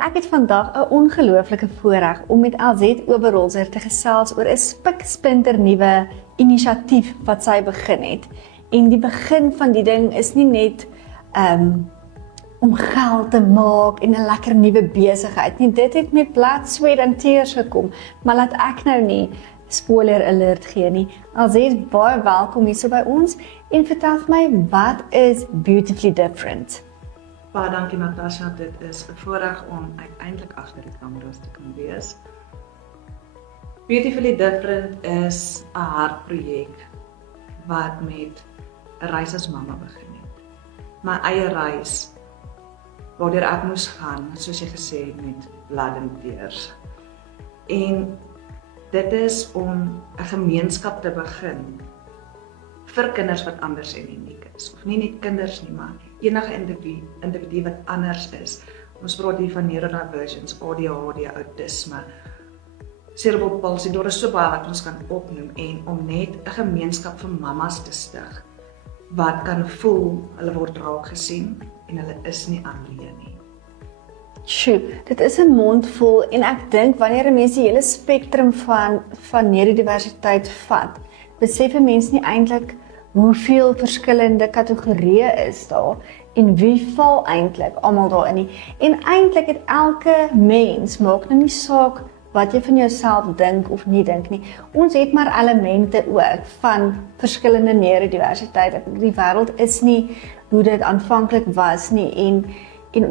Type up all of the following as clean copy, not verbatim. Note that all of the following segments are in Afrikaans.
ek het vandag 'n ongelooflike voorreg om met Alzette Oberholzer te gesels oor 'n spiksplinter nuwe inisiatief wat sy begin het. En die begin van die ding is nie net om geld te maak en 'n lekker nuwe besigheid nie. Dit het met blood, sweat en tears gekom, maar laat ek nou nie spoiler alert gee nie. Alzette, baie welkom hier so by ons en vertel vir my, wat is Beautifully Different? Baie dankie Natasha, dit is 'n voorreg om uiteindelik agter die kameras te kan wees. Beautifully Different is 'n hartprojek wat met 'n reis as mamma begin het. My eie reis waardeur ek moes gaan, soos jy gesê het, met blood and tears. En dit is om 'n gemeenskap te begin vir kinders wat anders en uniek is. Of nie net kinders nie, maar enige individu wat anders is. Ons praat hier van neurodivergence, ADHD, autisme, cerebral palsy, daar is so baie wat ons kan opnoem, en om net 'n gemeenskap vir mammas te stig wat kan voel hulle word raak gesien en hulle is nie alleen nie. Sjoe, dit is 'n mond vol en ek dink wanneer 'n mens die hele spektrum van neurodiversiteit vat, besef 'n mens nie eintlik hoeveel verskillende kategorieë is daar en wie val eintlik almal daarin nie. En eintlik het elke mens, maak nou nie saak wat jy van jouself dink of nie dink nie. Ons het maar elemente ook van verskillende neurodiversiteit. Die wêreld is nie hoe dit aanvanklik was nie en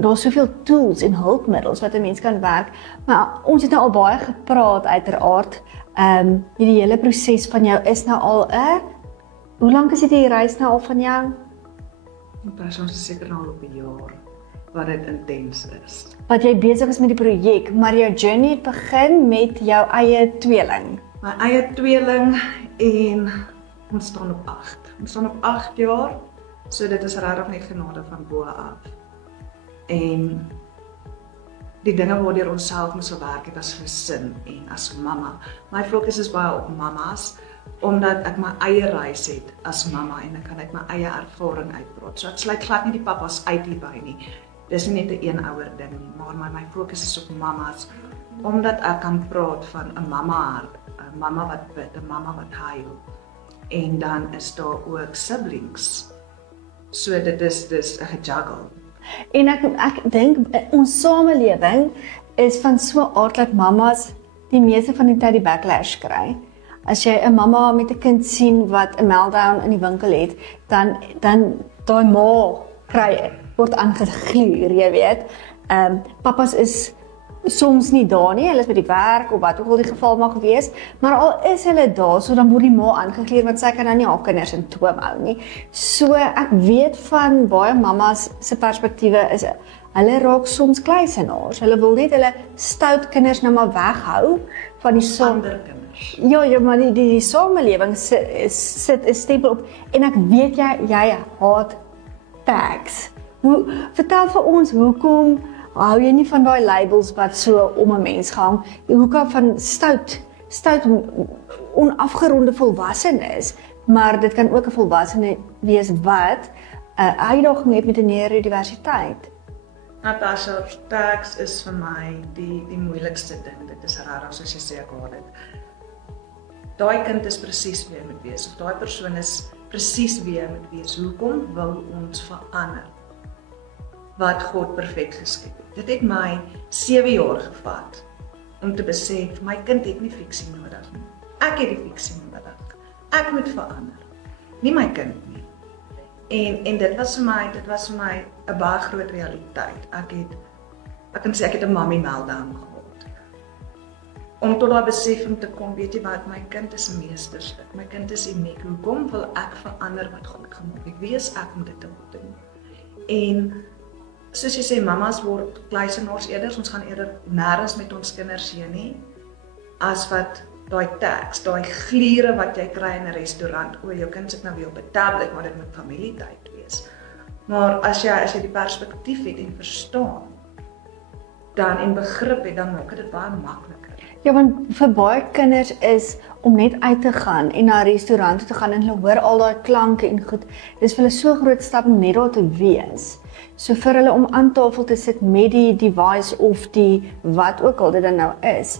daar's soveel tools en hulpmiddels wat 'n mens kan werk. Maar ons het nou al baie gepraat uiteraard. Die hele proses van jou is nou al hoe lank is die reis nou al van jou? Ons is seker nou al op 'n jaar wat dit intens is. Wat jy besig is met die projek, maar jou journey het begin met jou eie tweeling. My eie tweeling en ons staan op 8. Ons staan op 8 jaar, so dit is regtig net genade van bo af. En die dinge waardeur ons self moes werk het as gesin en as mamma. My fokus is baie op mammas, omdat ek my eie reis het as mamma en ek kan uit my eie ervaring uitpraat. So ek sluit glad nie die pappas uit hierby nie. Dis nie net 'n eenouer ding nie, maar my fokus is op mammas, omdat ek kan praat van 'n mamma hart, 'n mamma wat bid, 'n mamma wat huil. En dan is daar ook siblings. So dit is 'n gejuggle. En ek dink ons samelewing is van so 'n aard dat mammas die meeste van die tyd die backlash kry. As jy 'n mamma met 'n kind sien wat 'n meltdown in die winkel het, dan daai ma word aangegluur, jy weet. Pappas is soms nie daar nie, hulle is by die werk of wat ook al die geval mag wees, maar al is hulle daar, so dan word die ma aangegluur want sy kan nou nie haar kinders in toom hou nie. So ek weet van baie mammas se perspektiewe is hulle raak soms kluisenaars. Hulle wil net hulle stout kinders nou maar weghou van die ander kinders. Ja, maar die samelewing sit 'n stempel op en ek weet jy haat tags. Vertel vir ons, hoekom hou jy nie van daai labels wat so om 'n mens hang? Hoekom van stout onafgeronde volwassenes, maar dit kan ook 'n volwassene wees wat 'n uitdaging het met 'n neurodiversiteit. Natasha, tags is vir my die moeilikste ding. Dit is rarig, soos jy sê, ek haat dit. Daai kind is presies wie hy moet wees, of daai persoon is presies wie hy moet wees. Hoekom wil ons verander wat God perfek geskep het? Dit het my 7 jaar gevat om te besef, my kind het nie fiksie nodig nie. Ek het die fiksie nodig. Ek moet verander. Nie my kind nie. En dit was vir my 'n baie groot realiteit. Ek kan sê ek het 'n mommy meltdown gehad. Om tot daai besefing te kom, weet jy wat, my kind is 'n meesterstuk. My kind is uniek. Hoekom wil ek verander wat God gemaak het? Wie is ek om dit te doen? En soos jy sê, mammas word kluisenaars eerder. Ons gaan eerder nêrens met ons kinders heen nie, as wat daai tags, daai gliere wat jy kry in 'n restaurant. O, jou kind sit nou weer op 'n tablet, maar dit moet familietyd wees. Maar as jy die perspektief het en verstaan, dan en begrip het, dan maak dit baie makliker. Ja, want vir baie kinders is om net uit te gaan en na 'n restaurant te gaan en hulle hoor al daai klanke en goed. Dis vir hulle so groot stap om net daar te wees. So vir hulle om aan tafel te sit met die device of die wat ook al dit dan nou is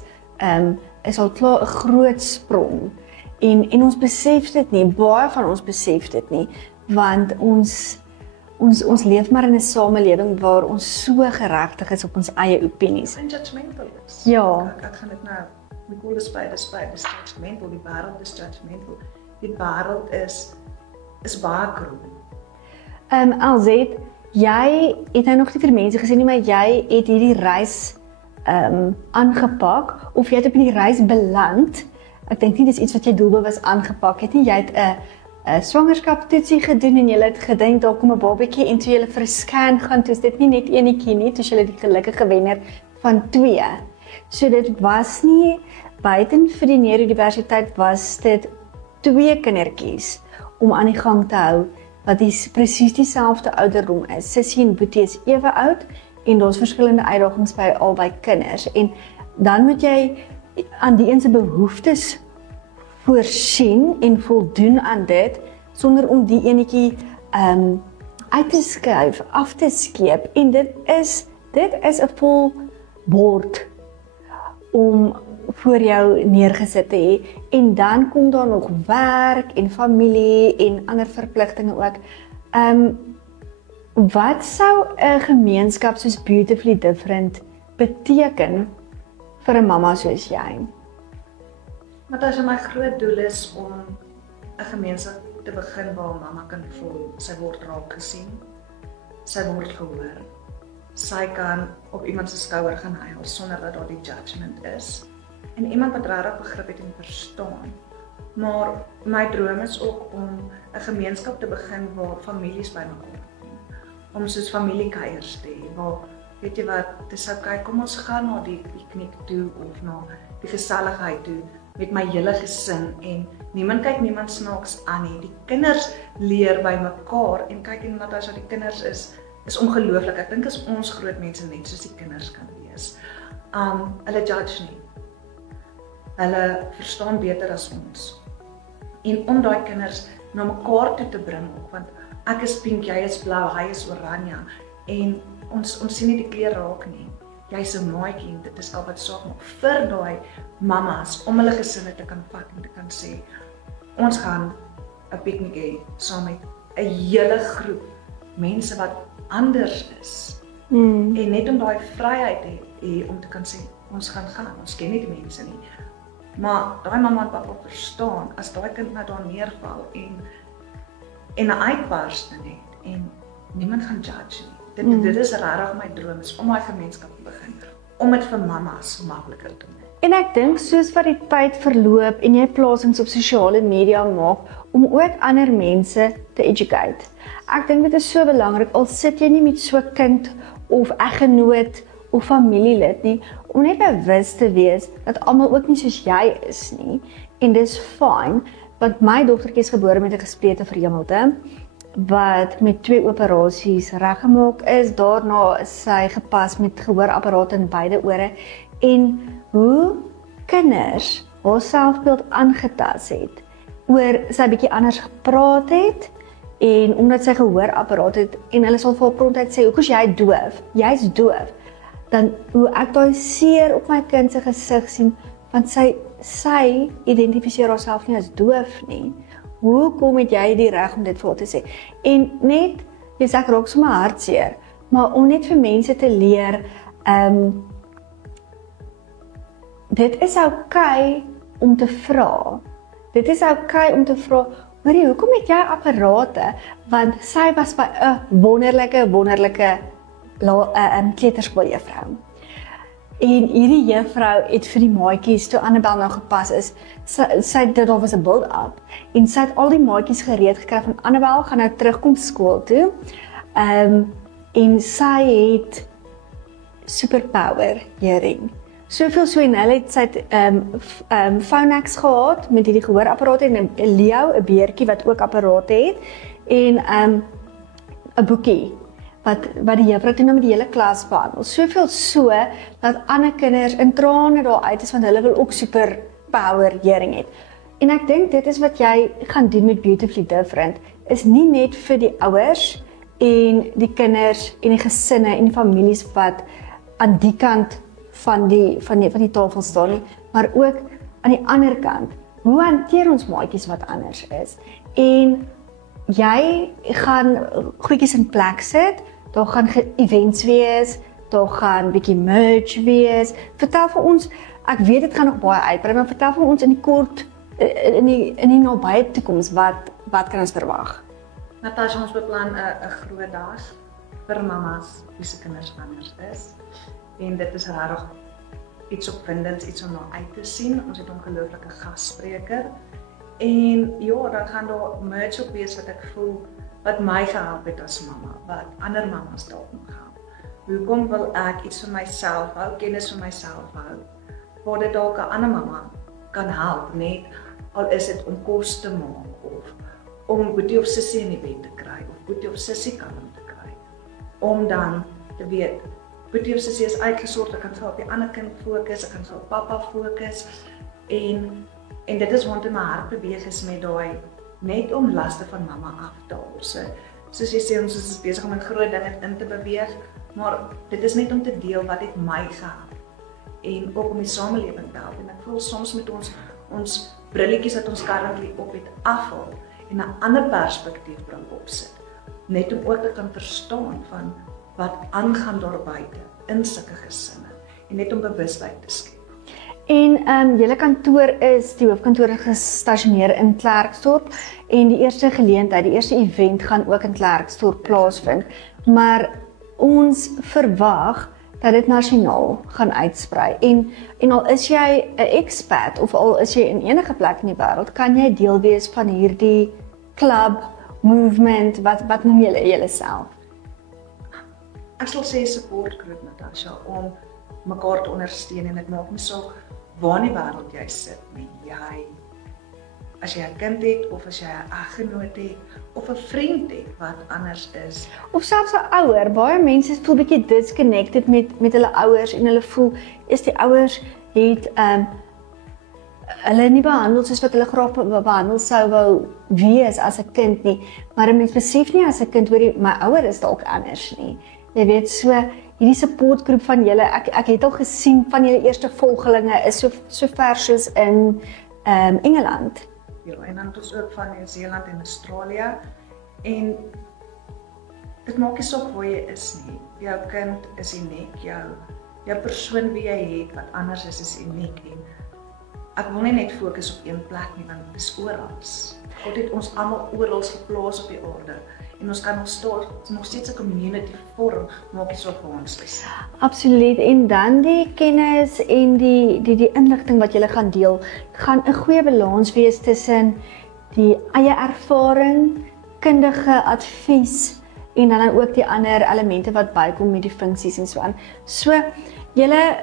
al klaar 'n groot sprong. En ons besef dit nie, baie van ons besef dit nie, want ons leef maar in 'n samelewing waar ons so geregtig is op ons eie opinies. En judgmental is. Ja. Ek gaan dit nou, we call the spade a spade, is judgmental, die wêreld is judgmental. Die wêreld is baie krom. Alzet, jy het nou nog nie vir mense gesê nie, maar jy het hierdie reis aangepak, of jy het op hierdie reis beland. Ek dink nie dis iets wat jy doelbewus aangepak het nie, jy het 'n swangerskapstoetsie gedoen en jy het gedink daar kom 'n babatjie en toe jy vir 'n scan gaan, toe is dit nie net enetjie nie, toe jy die gelukkige wenner van 2. So dit was nie buiten vir die neurodiversiteit, was dit 2 kindertjies om aan die gang te hou wat presies dieselfde ouderdom is. Sissie en Boetie is ewe oud en daar's verskillende uitdagings by albei kinders en dan moet jy aan die een se behoeftes voorsien en voldoen aan dit sonder om die enetjie uit te skuif, af te skeep en dit is 'n vol bord om voor jou neergesit te hê en dan kom daar nog werk en familie en ander verpligtinge ook. Wat sou 'n gemeenskap soos Beautifully Different beteken vir 'n mamma soos jy? Maar as my groot doel is om 'n gemeenskap te begin waar mamma kan voel sy word raak gesien, sy word gehoor, sy kan op iemand se skouer gaan huil sonder dat daar die judgment is en iemand wat regtig begrip het en verstaan. Maar my droom is ook om 'n gemeenskap te begin waar families bymekaar kom, om soos familiekuiers te hê waar weet jy wat, dis okay, kom ons gaan na die piknik toe of na die geselligheid toe met my hele gesin en niemand kyk niemand snaaks aan nie. Die kinders leer by mekaar en kyk en wat as die kinders is ongelooflik. Ek dink as ons groot mense net soos die kinders kan wees. Hulle judge nie. Hulle verstaan beter as ons. En om daai kinders na mekaar toe te bring ook, want ek is pink, jy is blou, hy is oranje en ons sien nie die kleur raak nie. Jy's 'n maatjie en dit is al wat saak maak vir daai mamas om hulle gesinne te kan vat en te kan sê ons gaan 'n piknik hê saam met 'n hele groep mense wat anders is. En net om daai vryheid te hê om te kan sê ons gaan, ons ken nie die mense nie. Maar daai mamma en pappa verstaan as daai kind nou daar neerval en 'n uitbarsting het en niemand gaan judge nie. Dit is regtig my droom is om daai gemeenskap te begin, om dit vir mamas makliker te maak. En ek dink soos wat die tyd verloop en jy plasings op sosiale media maak, om ook ander mense te educate. Ek dink dit is so belangrik, al sit jy nie met so 'n kind of eggenoot of familielid nie, om net bewus te wees dat almal ook nie soos jy is nie. En dis fyn, want my dogtertjie is gebore met 'n gesplete verhemelte, wat met 2 operasies reggemaak is. Daarna is sy gepas met gehoorapparaat in beide ore en hoe kinders haar selfbeeld aangetas het, oor sy bietjie anders gepraat het en omdat sy gehoorapparaat het en hulle sal vir haar prontuit sê, "Hoekom is jy doof? Jy's doof." Dan hoe ek daai seer op my kind se gesig sien, want sy identifiseer haarself nie as doof nie. Hoekom het jy die reg om dit vir haar te sê? En net, ek raak sommer hartseer, maar om net vir mense te leer, dit is okay om te vra. Dit is okay om te vra, hoorie, hoekom het jy apparate? Want sy was by 'n wonderlike kleuterskooljuffrou. En hierdie juffrou het vir die maatjies, toe Annabel nou gepas is, daar was 'n build-up, en sy het al die maatjies gereed gekry van Annabel gaan nou terugkom skool toe, en sy het superpower hearing. Soveel so en hulle het sy Phonak gehad met hierdie gehoorapparaat en 'n Leo, 'n beertjie wat ook apparate het, en 'n boekie wat die juffrou toe nou met die hele klas behandel. Soveel so dat ander kinders in trane daar uit is want hulle wil ook superpower hearing het. En ek dink dit is wat jy gaan doen met Beautifully Different, is nie net vir die ouers en die kinders en die gesinne en die families wat aan die kant van die tafel staan nie, maar ook aan die ander kant. Hoe hanteer ons maatjies wat anders is? En jy gaan goedjies in plek sit, daar gaan events wees, daar gaan bietjie merch wees. Vertel vir ons, ek weet dit gaan nog baie uitbrei, maar vertel vir ons in die kort, in die nabye toekoms, wat kan ons verwag? Natasha, ons beplan 'n groot dag vir mamas wie se kinders anders is. En dit is regtig iets opwindends, iets om na uit te sien. Ons het 'n ongelooflike gasspreker. En ja, dan gaan daar merch op wees wat ek voel, wat my gehelp het as mamma, wat ander mamas dalk nog help. Hoekom wil ek iets vir myself hou, kennis vir myself hou, waar dit dalk 'n ander mamma kan help, net al is dit om kos te maak, of om boetie of sussie in die bed te kry, of boetie of sussie kalm te kry. Om dan te weet, boetie of sussie is uitgesort, ek kan gou op die ander kind fokus, ek kan gou op pappa fokus, en dit is wat in my hart beweeg is met daai, net om laste van mamma af te haal. Soos jy sê, ons is besig om 'n groot ding in te beweeg, maar dit is net om te deel wat het my gehelp, en ook om die samelewing te help. En ek voel soms met ons brilletjies wat ons currently op het afhaal, en 'n ander perspektief bring opsit, net om ook te kan verstaan van wat aangaan daar buite in sulke gesinne, en net om bewustheid te skep. En julle kantoor die hoofkantoor is gestasioneer in Klerksdorp, en die eerste geleentheid, die eerste event gaan ook in Klerksdorp plaasvind, maar ons verwag dat dit nasionaal gaan uitsprei, en al is jy 'n expat, of al is jy in enige plek in die wêreld, kan jy deel wees van hierdie club, movement, wat noem julle self? Ek sal sê support group, Natasha, om mekaar te ondersteun, en dit maak nie saak waar in die wêreld jy sit nie. As jy 'n kind het, of as jy 'n eggenoot het, of 'n vriend het wat anders is, of selfs 'n ouer, baie mense voel bietjie disconnected met hulle ouers, en hulle voel, die ouers het hulle nie behandel soos wat hulle graag behandel sou wou wees as 'n kind nie, maar 'n mens besef nie as 'n kind, hoor, my ouer is dalk anders nie. Jy weet, so hierdie supportgroep van julle, ek het al gesien van julle eerste volgelinge is so ver soos in Engeland. Ja, en dan het ons ook van Nieu-Seeland en Australië, en dit maak nie saak waar jy is nie. Jou kind is uniek, jou persoon wie jy het wat anders is uniek, en ek wil nie net fokus op een plek nie, want dit is oral. God het ons almal oral geplaas op die aarde, en ons kan nog steeds 'n community vorm, maak nie saak waar ons is. Absoluut, en dan die kennis en die inligting wat julle gaan deel, gaan 'n goeie balans wees tussen die eie ervaring, kundige advies, en dan ook die ander elemente wat bykom met die funksies en so aan. So, julle,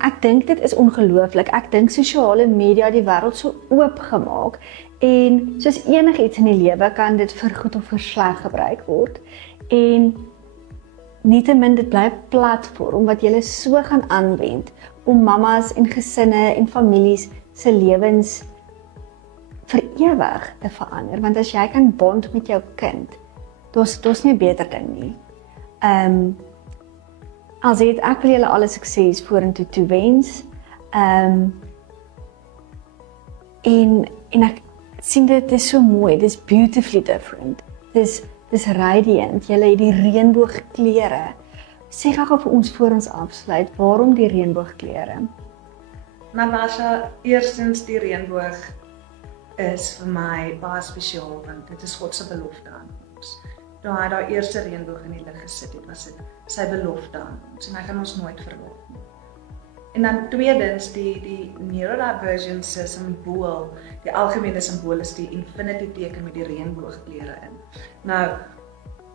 ek dink dit is ongelooflik. Ek dink sosiale media die wêreld so oopgemaak, en soos enigiets in die lewe kan dit vir goed of vir sleg gebruik word. En nietemin, dit bly 'n platform wat julle so gaan aanwend om mamas en gesinne en families se lewens vir ewig te verander. Want as jy kan bond met jou kind, daar's nie 'n beter ding nie. As ek wil julle alle sukses vorentoe toewens. En ek sien dit is so mooi, dit is beautifully different. Dis radiant, julle het die reënboogkleure. Sê gou vir ons voor ons afsluit, waarom die reënboogkleure? Natasha, eerstens die reënboog is vir my baie spesiaal, want dit is God se belofte aan ons. Toe hy daai eerste reënboog in die lug gesit het, was dit sy belofte aan ons, en hy gaan ons nooit verlaat nie. En dan tweedens, die neurodivergent se simbool, die algemene simbool is die infinity teken met die reënboogkleure in. Nou,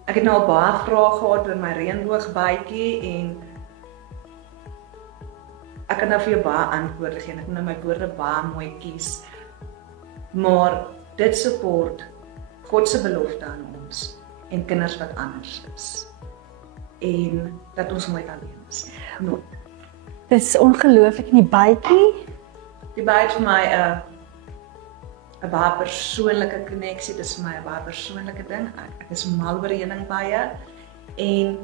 ek het nou al baie vrae gehad oor my reënboogbytjie, en ek kan nou vir jou baie antwoorde gee, en ek moet nou my woorde baie mooi kies, maar dit support God se belofte aan ons, en kinders wat anders is, en dat ons nooit alleen is. Nooit. Dit is ongelooflik, en die bytjie? Die byt vir my 'n baie persoonlike koneksie, dis vir my 'n baie persoonlike ding. Ek is mal oor heuningbye en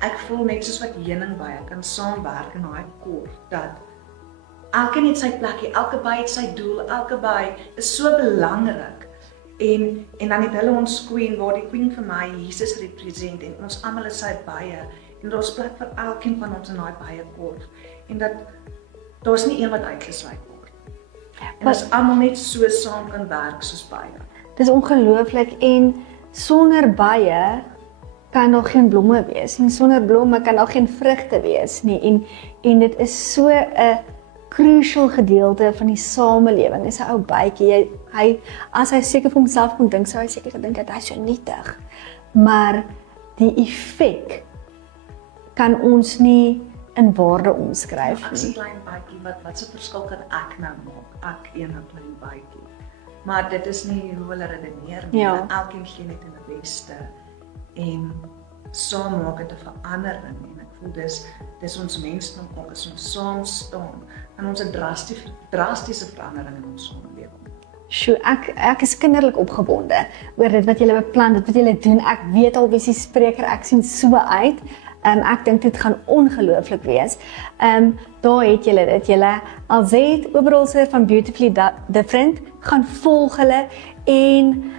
ek voel net soos wat heuningbye kan saamwerk in daai korf dat elkeen het sy plekkie, elke by het sy doel, elke by is so belangrik. En dan het hulle ons queen, waar die queen vir my Jesus represent en ons almal is sy bye en daar is plek vir elkeen van ons in daai bye korf. En dat daar's nie een wat uitgesluit word. En as almal net so saam kan werk soos bye. Dis ongelooflik en sonder bye kan daar geen blomme wees en sonder blomme kan daar geen vrugte wees nie en dit is so 'n crucial gedeelte van die samelewing. Dis 'n ou bytjie. As hy seker vir homself kon dink, sou hy seker gedink het hy is so nietig. Maar die effek kan ons nie in woorde omskryf Ek is 'n nie. klein bytjie, wat se verskil kan ek nou maak? Ek een klein bytjie. Maar dit is nie hoe hulle redeneer nie. Ja. Elkeen gee net in die beste en saam maak dit 'n verandering en ek voel dis ons mensdom ook as ons saam staan en ons 'n drastiese verandering in ons samelewing. Sjoe, ek is kinderlik opgewonde oor dit wat julle beplan, dit wat julle doen. Ek weet al wie se spreker, ek sien so uit. Ek dink dit gaan ongelooflik wees. Daar het julle dit. Julle Alzette Oberholzer van Beautifully Different gaan volg hulle en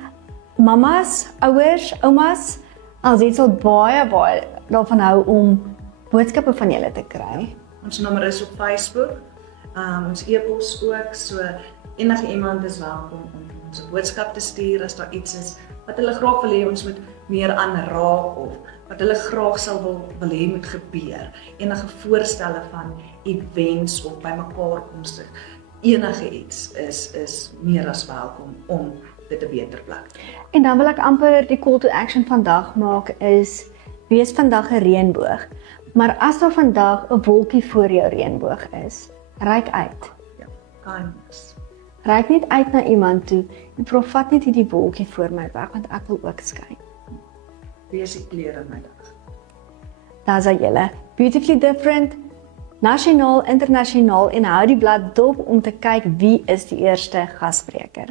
mamas, ouers, oumas, Alzette sal baie daarvan hou om boodskappe van julle te kry. Ons nommer is op Facebook. Ons e-pos ook, so enige iemand is welkom om ons 'n boodskap te stuur as daar iets is wat hulle graag wil hê ons moet meer aanraak of wat hulle graag sal wil hê moet gebeur. Enige voorstelle van events of bymekaarkomste, enige iets is meer as welkom om dit 'n beter plek te maak. En dan wil ek amper die call to action vandag maak is, wees vandag 'n reënboog. Maar as daar vandag 'n wolkie voor jou reënboog is, reik uit. Ja, kindness. Reik net uit na iemand toe en vat net hierdie wolkie voor my weg, want ek wil ook skyn. Wees die kleur in my dag. Daar's julle. Beautifully Different, nasionaal, internasionaal en hou die blad dop om te kyk wie is die eerste gasspreker.